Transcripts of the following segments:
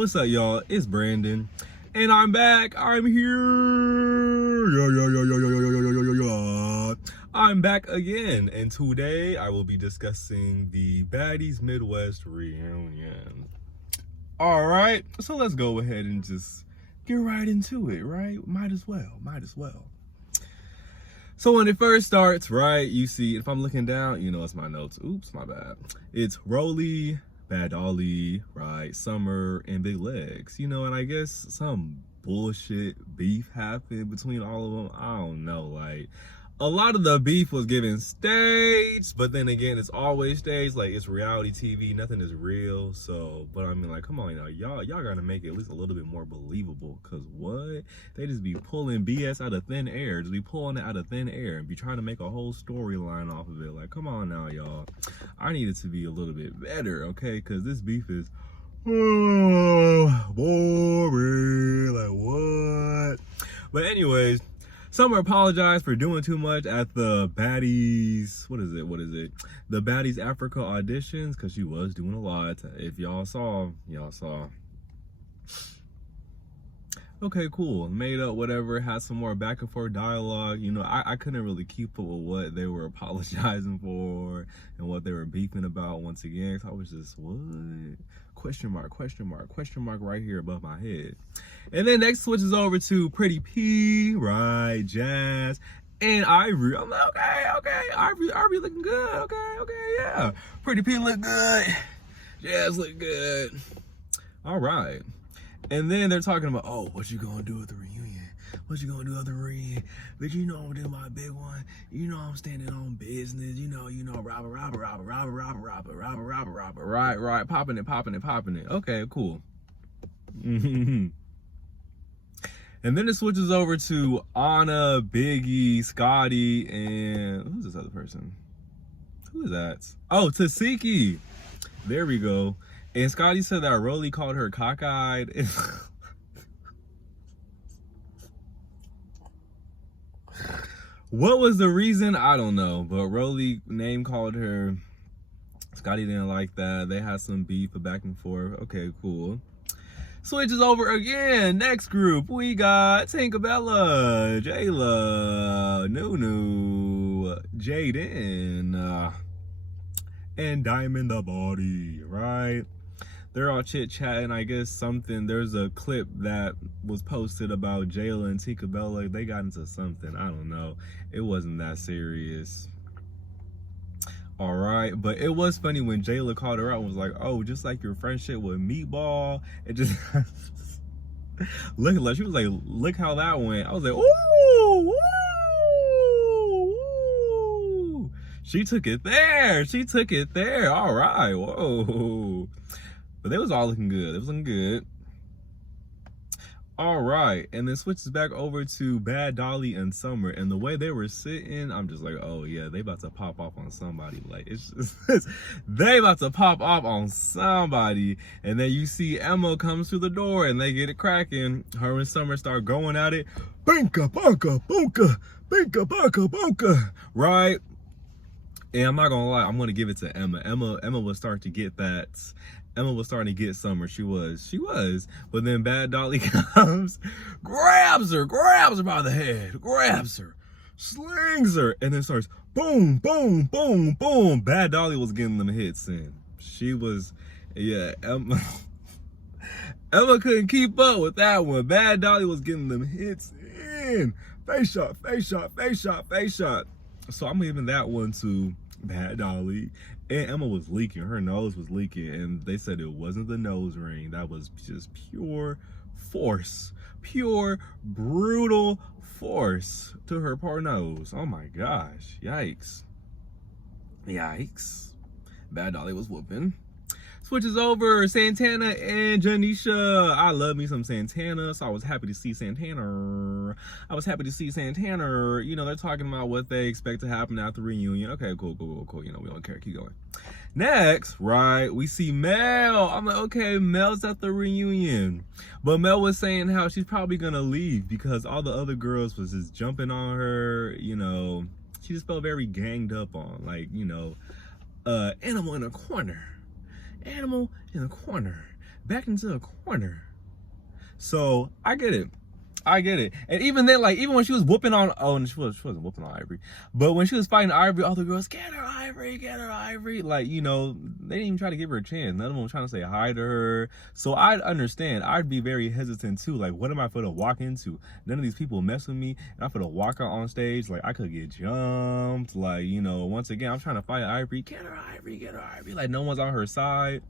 What's up, y'all? It's Brandon, and I'm back. I'm here. I'm back again, and today I will be discussing the Baddies Midwest reunion. All right, so let's go ahead and just get right into it, right? Might as well. So when it first starts, right, you see, if I'm looking down, you know, it's my notes. Oops, my bad. It's Rolly, Bad Dolly, right, Summer, and Big Legs. You know, and I guess some bullshit beef happened between all of them. I don't know, like, a lot of the beef was given staged, but then again, it's always staged. Like, it's reality TV, nothing is real. So, but I mean, like, come on, y'all gotta make it at least a little bit more believable. Cause what? They just be pulling BS out of thin air. Just be pulling it out of thin air and be trying to make a whole storyline off of it. Like, come on now, y'all. I need it to be a little bit better, okay? Cause this beef is boring. Like, what? But anyways, Summer apologized for doing too much at the Baddies, what is it? The Baddies Africa auditions, because she was doing a lot. If y'all saw. Okay, cool. Made up whatever, had some more back and forth dialogue. You know, I couldn't really keep up with what they were apologizing for and what they were beefing about once again. So I was just, what? Question mark right here above my head. And then next switches over to Pretty P, right, Jazz, and Ivory. I'm like, okay, Ivory looking good, okay, yeah. Pretty P look good, Jazz look good. All right. And then they're talking about, oh, what you gonna do at the reunion? What you gonna do at the reunion? But you know I'm doing my big one. You know I'm standing on business. You know, robber. Right, popping it. Okay, cool. And then it switches over to Anna, Biggie, Scotty, and who's this other person? Who is that? Oh, Tasiki. There we go. And Scotty said that Rolly called her cockeyed. What was the reason? I don't know. But Rolly name called her. Scotty didn't like that. They had some beef, back and forth. Okay, cool. Switches over again. Next group, we got Tinkerbella, Jayla, Nunu, Jaden, and Diamond the Body, right? They're all chit-chatting. I guess there's a clip that was posted about Jayla and Tinkerbella. They got into something. I don't know. It wasn't that serious. All right, but it was funny when Jayla called her out and was like, oh, just like your friendship with Meatball. It just look, she was like, look how that went. I was like, ooh, ooh. She took it there. All right, whoa. But they was all looking good. It was looking good. All right, and then switches back over to Bad Dolly and Summer, and the way they were sitting, I'm just like, oh yeah, they about to pop off on somebody. Like, it's just, they about to pop off on somebody. And then you see Emma comes through the door, and they get it cracking. Her and Summer start going at it. Binka, bonka, bonka, binka, bonka, bonka. Right? And I'm not gonna lie, I'm gonna give it to Emma. Emma was starting to get that. Emma was starting to get Summer. She was. But then Bad Dolly comes, grabs her by the head, grabs her, slings her, and then starts boom, boom, boom, boom. Bad Dolly was getting them hits in. She was, yeah, Emma couldn't keep up with that one. Bad Dolly was getting them hits in. Face shot. So I'm giving that one to Bad Dolly. And Emma was leaking. Her nose was leaking. And they said it wasn't the nose ring. That was just pure force. Pure, brutal force to her poor nose. Oh my gosh. Yikes. Bad Dolly was whooping. Switches over, Santana and Janisha. I love me some Santana, so I was happy to see Santana. You know, they're talking about what they expect to happen at the reunion. Okay, cool. You know, we don't care. Keep going. Next, right, we see Mel. I'm like, okay, Mel's at the reunion. But Mel was saying how she's probably going to leave because all the other girls was just jumping on her. You know, she just felt very ganged up on. Like, you know, animal in a corner. back into a corner. So I get it. And even then, like, even when she was whooping on, she wasn't whooping on Ivory, but when she was fighting Ivory, all the girls, get her Ivory. Like, they didn't even try to give her a chance. None of them were trying to say hi to her. So I'd understand. I'd be very hesitant too. Like, what am I going to walk into? None of these people mess with me, and I'm going to walk out on stage. Like, I could get jumped. Like, once again, I'm trying to fight Ivory. Get her Ivory. Like, no one's on her side.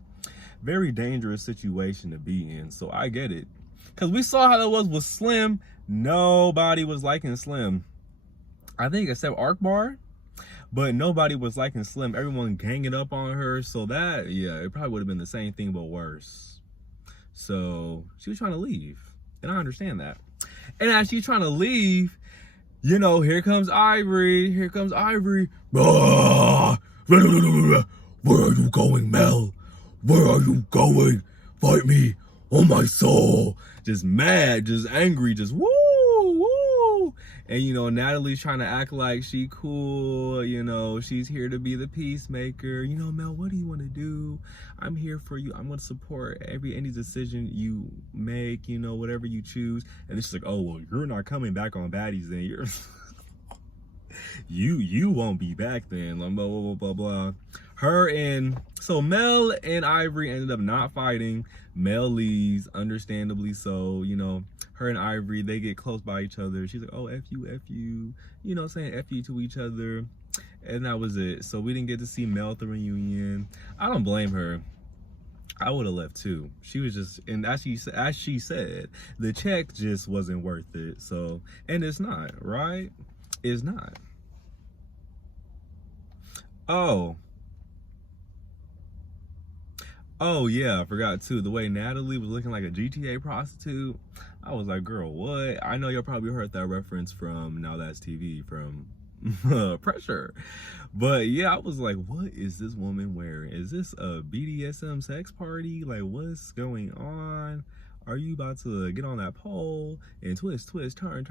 Very dangerous situation to be in. So I get it. Because we saw how that was with Slim. Nobody was liking Slim. I think except Arkbar. But nobody was liking Slim. Everyone ganging up on her. So that, yeah, it probably would have been the same thing, but worse. So she was trying to leave. And I understand that. And as she's trying to leave, here comes Ivory. Ah, where are you going, Mel? Where are you going? Fight me. Oh, my soul. Just mad, just angry, just woo. And, Natalie's trying to act like she cool. She's here to be the peacemaker. Mel, what do you want to do? I'm here for you. I'm going to support any decision you make, whatever you choose. And it's like, oh, well, you're not coming back on Baddies then. You're... you won't be back then. Blah, blah, blah, blah. So Mel and Ivory ended up not fighting. Mel leaves, understandably so. Her and Ivory, they get close by each other. She's like, oh, F you, saying F you to each other. And that was it. So we didn't get to see Mel at the reunion. I don't blame her. I would have left too. She was just, and as she said, the check just wasn't worth it. So, and it's not, right? It's not. Oh yeah, I forgot too. The way Natalie was looking like a GTA prostitute, I was like, girl, what? I know y'all probably heard that reference from Now That's TV from Pressure. But yeah, I was like, what is this woman wearing? Is this a BDSM sex party? Like, what's going on? Are you about to get on that pole and twist, turn?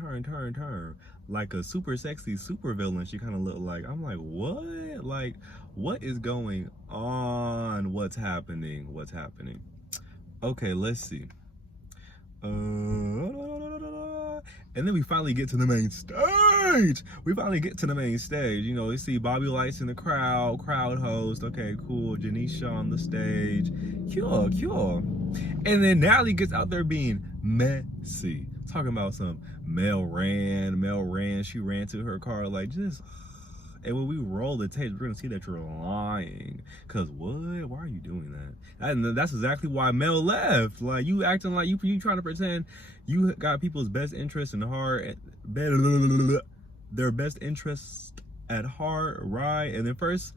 Like a super sexy super villain she kind of looked like. I'm like, what? Like, what is going on? What's happening? Okay, let's see. And then we finally get to the main stage. You see Bobby Lights in the crowd host. Okay, cool. Janisha on the stage. Cool. And then Natalie gets out there being messy. Talking about some Mel ran. She ran to her car like just. And when we roll the tape, we're gonna see that you're lying. Cause what? Why are you doing that? And that's exactly why Mel left. Like, you acting like you trying to pretend you got people's best interest in heart, their best interest at heart, right? And then first,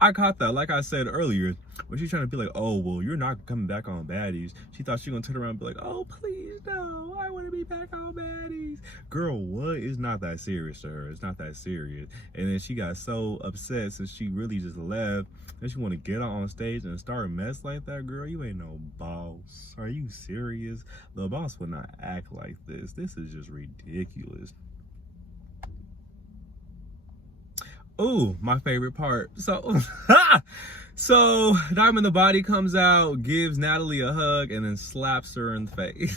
I caught that. Like I said earlier, when she's trying to be like, oh, well, you're not coming back on Baddies. She thought she was gonna turn around and be like, oh, please, no, I want to be back on Baddies. Girl, what? It's not that serious to her. It's not that serious. And then she got so upset since she really just left. And she want to get out on stage and start a mess like that. Girl, you ain't no boss. Are you serious? The boss would not act like this. This is just ridiculous. Oh, my favorite part. So Diamond the Body comes out, gives Natalie a hug, and then slaps her in the face.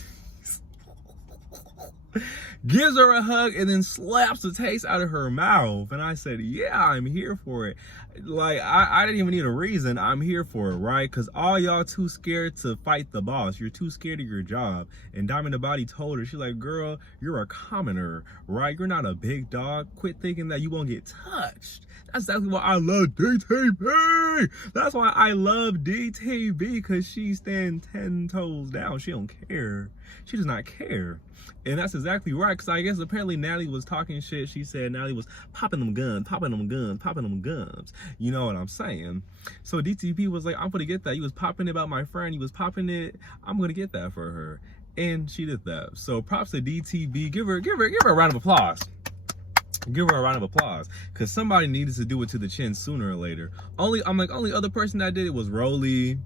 Gives her a hug and then slaps the taste out of her mouth. And I said, yeah, I'm here for it. Like, I didn't even need a reason. I'm here for it, right? Because all y'all too scared to fight the boss. You're too scared of your job. And Diamond the Body told her, she's like, girl, you're a commoner, right? You're not a big dog. Quit thinking that you won't get touched. That's exactly why I love DTV. That's why I love DTV, because she stands 10 toes down. She don't care. She does not care. And that's exactly right, because I guess apparently Natalie was talking shit. She said Natalie was popping them guns. You know what I'm saying? So DTV was like, I'm gonna get that. You was popping it about my friend. You was popping it. I'm gonna get that for her. And she did that. So props to DTV. Give her a round of applause. Give her a round of applause, because somebody needed to do it to the chin sooner or later. Only other person that did it was Rolly.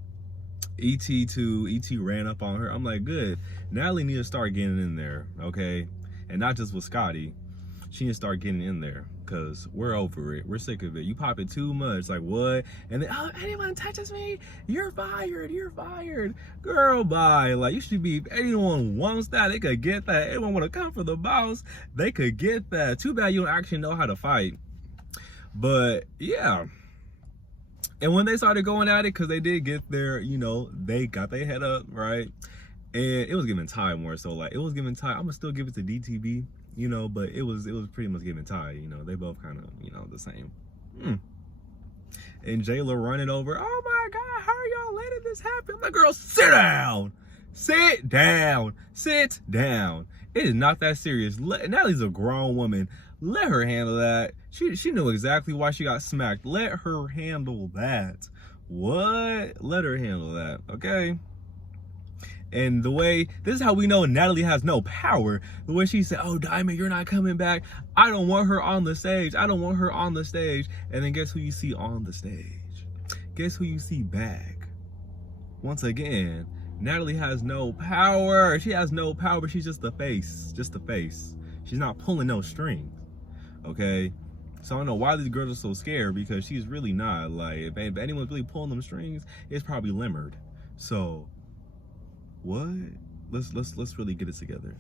ET ran up on her. I'm like, good. Natalie needs to start getting in there, okay? And not just with Scotty. She needs to start getting in there. Cause we're over it. We're sick of it. You pop it too much. Like what? And then, oh, anyone touches me, you're fired. You're fired. Girl, bye. Like you should be. If anyone wants that, they could get that. Anyone want to come for the boss, they could get that. Too bad you don't actually know how to fight. But yeah. And when they started going at it, because they did get their, you know, they got their head up, right? And it was giving Ty more so. Like it was giving Ty. I'm gonna still give it to DTB. You know, but it was pretty much giving Ty, you know, they both kind of, you know, the same. And Jayla running over, oh my God, how are y'all letting this happen? I'm like, girl, sit down. Sit down. Sit down. It is not that serious. Natalie's a grown woman. Let her handle that. She knew exactly why she got smacked. Let her handle that. What? Let her handle that, okay? And the way, this is how we know Natalie has no power. The way she said, oh, Diamond, you're not coming back. I don't want her on the stage. I don't want her on the stage. And then guess who you see on the stage? Guess who you see back? Once again, Natalie has no power. She has no power. She's just the face. Just the face. She's not pulling no strings. Okay? So I don't know why these girls are so scared, because she's really not. Like, if anyone's really pulling them strings, it's probably Limmered. So what? Let's really get it together.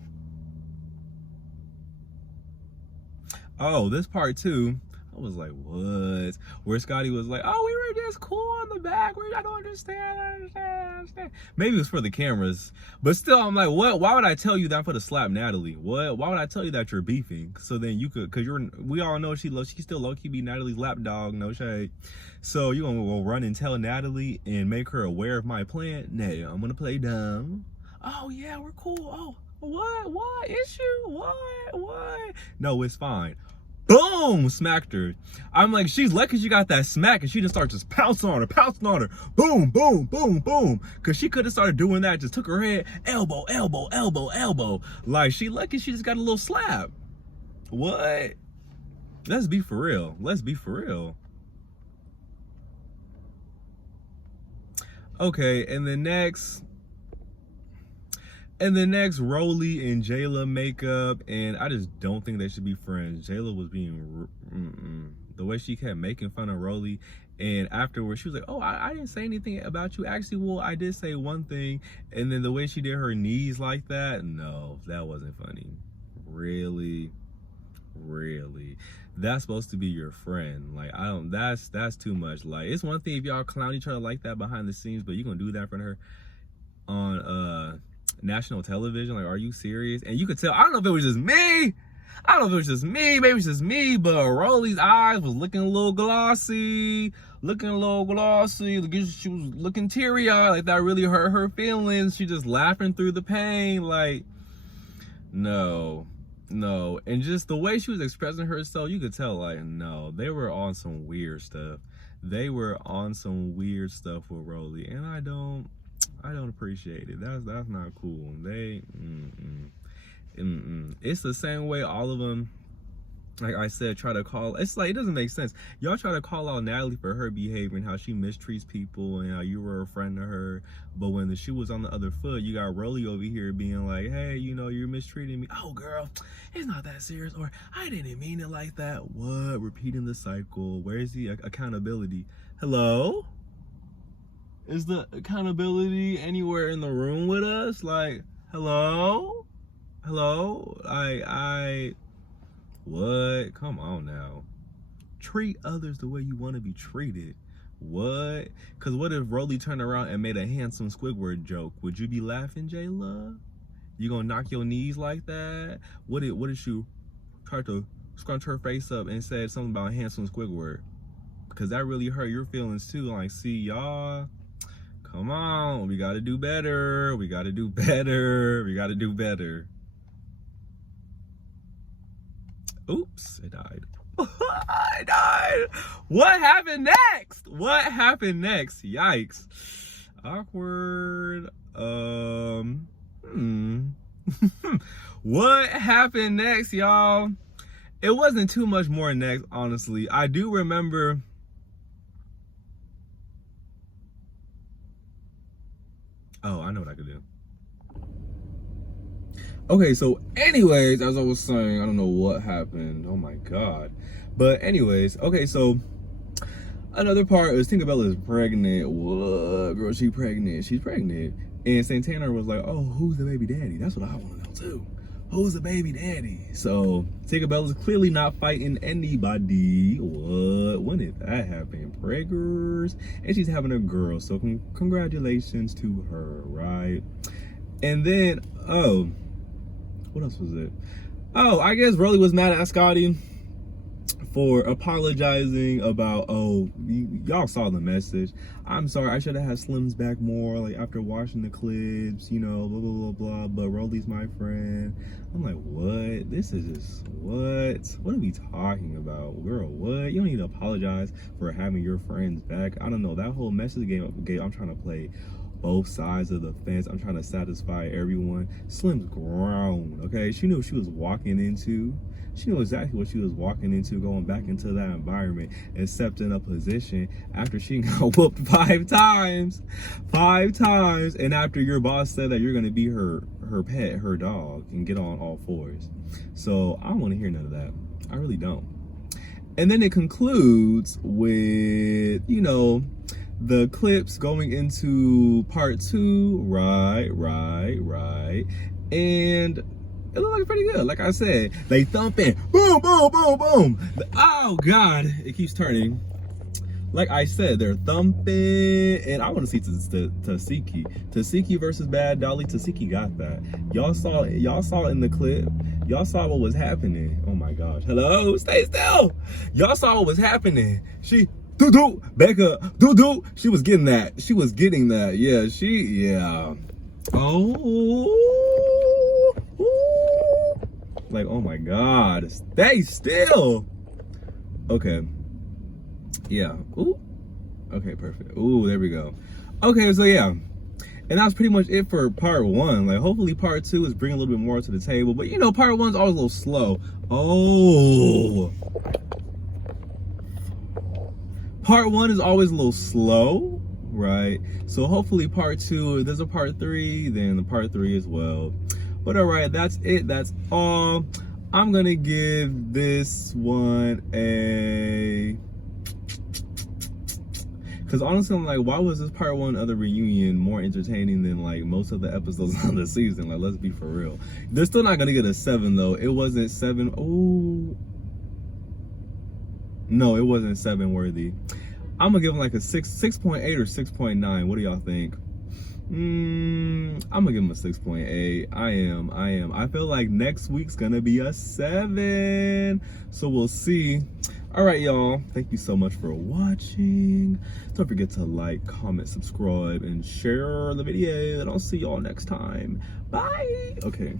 Oh, this part too, I was like, what? Where Scotty was like, oh, we were just cool on the back. I don't understand. Maybe it was for the cameras, but still, I'm like, what? Why would I tell you that I'm gonna slap Natalie? What? Why would I tell you that you're beefing? So then you could, cause we all know she still low-key be Natalie's lapdog, no shade. So you gonna go run and tell Natalie and make her aware of my plan? No, I'm gonna play dumb. Oh yeah, we're cool. Oh, what issue? What? No, it's fine. Boom, smacked her. I'm like, she's lucky she got that smack, and she just started just pouncing on her. Boom, boom, boom, boom. Cause she could have started doing that, just took her head, elbow. Like, she lucky she just got a little slap. What? Let's be for real. Okay, and the next, Rolly and Jayla makeup, and I just don't think they should be friends. Jayla was being, the way she kept making fun of Rolly, and afterwards she was like, oh, I didn't say anything about you. Actually, well, I did say one thing, and then the way she did her knees like that, no, that wasn't funny. Really? That's supposed to be your friend. Like, I don't, that's too much. Like, it's one thing if y'all clown each other like that behind the scenes, but you're gonna do that in front of her on national television? Like, are you serious? And you could tell, I don't know if it was just me, maybe it's just me, but Rolly's eyes was looking a little glossy, she was looking teary-eyed, like that really hurt her feelings. She just laughing through the pain. Like, no. And just the way she was expressing herself, you could tell, like, no, they were on some weird stuff. With Rolly, and I don't appreciate it. That's not cool. It's the same way all of them, like I said, try to call. It's like, it doesn't make sense. Y'all try to call out Natalie for her behavior and how she mistreats people and how you were a friend to her, but when the shoe was on the other foot, you got Rolly over here being like, hey, you know, you're mistreating me. Oh, girl, it's not that serious, or I didn't mean it like that. What? Repeating the cycle. Where's the accountability? Hello? Is the accountability anywhere in the room with us? Like, hello? What? Come on now. Treat others the way you want to be treated. What? Because what if Rolly turned around and made a handsome Squidward joke? Would you be laughing, Jayla? You gonna knock your knees like that? What if you tried to scrunch her face up and said something about handsome Squidward? Because that really hurt your feelings too. Like, see, y'all, come on, we gotta do better. Oops, it died. It died. What happened next? Yikes. Awkward. What happened next, y'all? It wasn't too much more next, honestly. I do remember. Oh, I know what I could do. Okay, so anyways, as I was saying, I don't know what happened. Oh my god. But anyways, okay, so another part is Tinkerbell is pregnant. What? Girl, she pregnant. She's pregnant. And Santana was like, oh, who's the baby daddy? That's what I want to know too. Who's the baby daddy? So Tinkerbell is clearly not fighting anybody. What? When did that happen? Preggers. And she's having a girl. So congratulations to her, right? And then, oh, what else was it? Oh, I guess Rolly was mad at Scotty for apologizing about, oh, y'all saw the message. I'm sorry, I should have had Slims back more, like, after watching the clips, you know, blah, blah, blah, blah, but Rolly's my friend. I'm like, what? This is just, what are we talking about? Girl, what? You don't need to apologize for having your friends back. I don't know, that whole message game, I'm trying to play both sides of the fence. I'm trying to satisfy everyone. Slim's grown, okay? She knew what she was walking into. She knew exactly what she was walking into, going back into that environment, accepting a position after she got whooped 5 times. 5 times. And after your boss said that you're going to be her pet, her dog, and get on all fours. So I don't want to hear none of that. I really don't. And then it concludes with, you know, the clips going into part 2, right. And it looked like pretty good. Like I said, they thumping, boom, boom, boom, boom. Oh God, it keeps turning. Like I said, they're thumping, and I want to see Tasiki versus Bad Dolly. Tasiki got that. Y'all saw in the clip. Y'all saw what was happening. Oh my gosh. Hello, stay still. Y'all saw what was happening. She do Becca do. She was getting that. She was getting that. Yeah. Oh. Like, oh my God. Stay still. Okay. Yeah. Ooh. Okay, perfect. Ooh, there we go. Okay, so yeah. And that's pretty much it for part 1. Like, hopefully part 2 is bringing a little bit more to the table. But, you know, part 1's always a little slow. Oh. Part 1 is always a little slow, right? So hopefully part 2, if there's a part 3, then the part 3 as well. But all right, that's it. That's all. I'm going to give this one a... Because honestly, I'm like, why was this part 1 of the reunion more entertaining than like most of the episodes on the season? Like, let's be for real. They're still not going to get a 7 though. It wasn't 7. Oh. No, it wasn't 7 worthy. I'm gonna give him like a 6.8 or 6.9. What do y'all think? I'm gonna give him a 6.8. I am. I feel like next week's gonna be a 7. So we'll see. All right, y'all. Thank you so much for watching. Don't forget to like, comment, subscribe, and share the video. And I'll see y'all next time. Bye. Okay.